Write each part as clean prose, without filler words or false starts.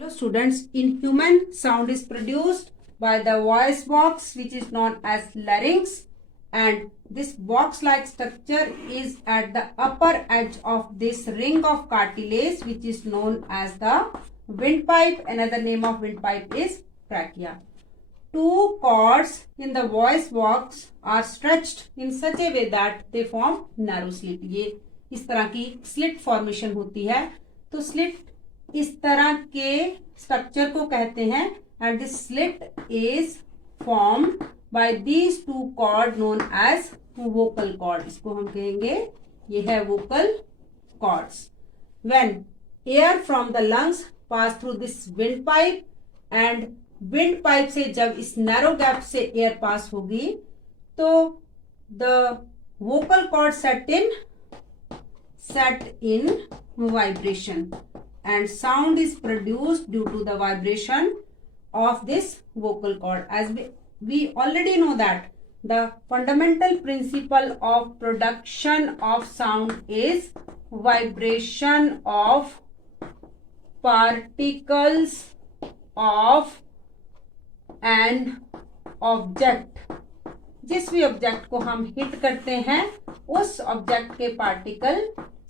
Hello students, in human sound is produced by the voice box which is known as larynx, and this box like structure is at the upper edge of this ring of cartilage which is known as the windpipe. Another name of windpipe is trachea. Two cords in the voice box are stretched in such a way that they form narrow slit. ये इस तरह की slit formation होती है. तो slit इस तरह के स्ट्रक्चर को कहते हैं and this slit is formed by these two cord known as vocal cord. इसको हम कहेंगे ये है vocal cords. When air from the lungs pass through this windpipe and windpipe से जब इस नैरो गैप से एयर पास होगी तो the vocal cord set in vibration and sound is produced due to the vibration of this vocal cord. As we already know that the fundamental principle of production of sound is vibration of particles of an object. जिस भी object को हम hit करते हैं उस object के particle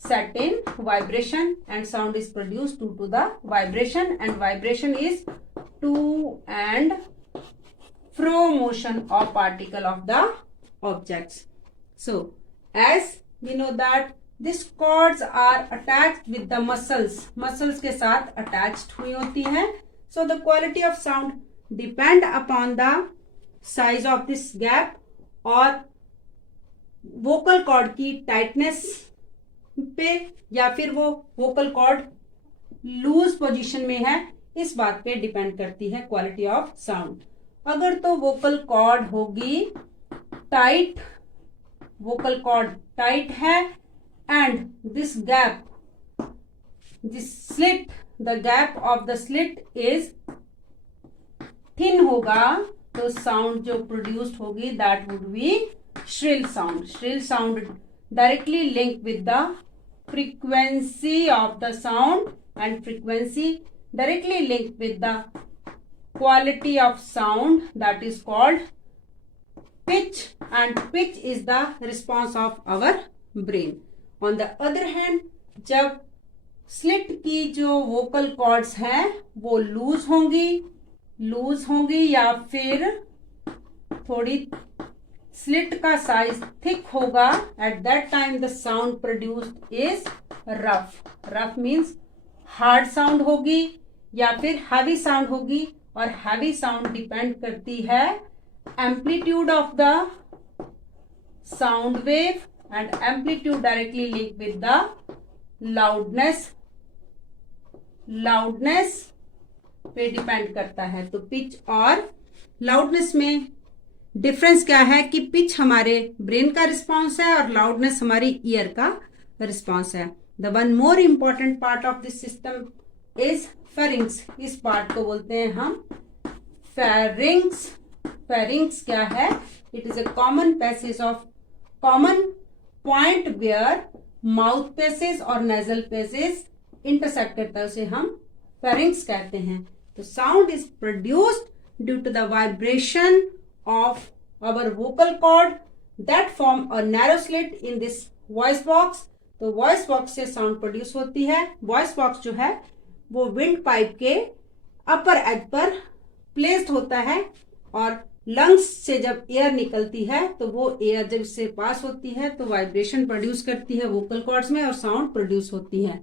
set in vibration and sound is produced due to the vibration, and vibration is to and fro motion of particle of the objects. So as we know that these cords are attached with the muscles के साथ attached हुई होती हैं. So the quality of sound depend upon the size of this gap और vocal cord की tightness पे या फिर वो वोकल कॉर्ड लूज पोजीशन में है, इस बात पे डिपेंड करती है क्वालिटी ऑफ साउंड. अगर तो वोकल कॉर्ड होगी टाइट, वोकल कॉर्ड टाइट है and this gap, this slit, the gap of the slit is thin होगा तो साउंड जो प्रोड्यूस्ड होगी that would be shrill sound. Shrill sound directly linked with the frequency of the sound and frequency directly linked with the quality of sound, that is called pitch, and pitch is the response of our brain. On the other hand, जब slit की जो vocal cords हैं वो loose होंगी या फिर थोड़ी slit का साइज थिक होगा, at that time the sound produced is rough. Rough means hard sound होगी या फिर हैवी साउंड होगी, और हैवी साउंड डिपेंड करती है amplitude of the sound wave and amplitude directly link with the loudness पे depend करता है. तो पिच और लाउडनेस में डिफरेंस क्या है कि पिच हमारे ब्रेन का रिस्पॉन्स है और लाउडनेस हमारी ईयर का रिस्पॉन्स है. The one more important part of this system is pharynx. इस पार्ट को बोलते हैं हम फेरिंग्स. फेरिंग्स क्या है? It is a common point where mouth passage और नेजल पैसेज इंटरसेक्ट करता है, उसे हम फेरिंग्स कहते हैं. तो sound is produced due to the vibration of our vocal cord that form a narrow slit in this voice box. तो voice box से sound produce होती है. voice box जो है वो wind pipe के upper edge पर placed होता है, और lungs से जब air निकलती है तो वो air जब इससे पास होती है तो vibration produce करती है vocal cords में और sound produce होती है.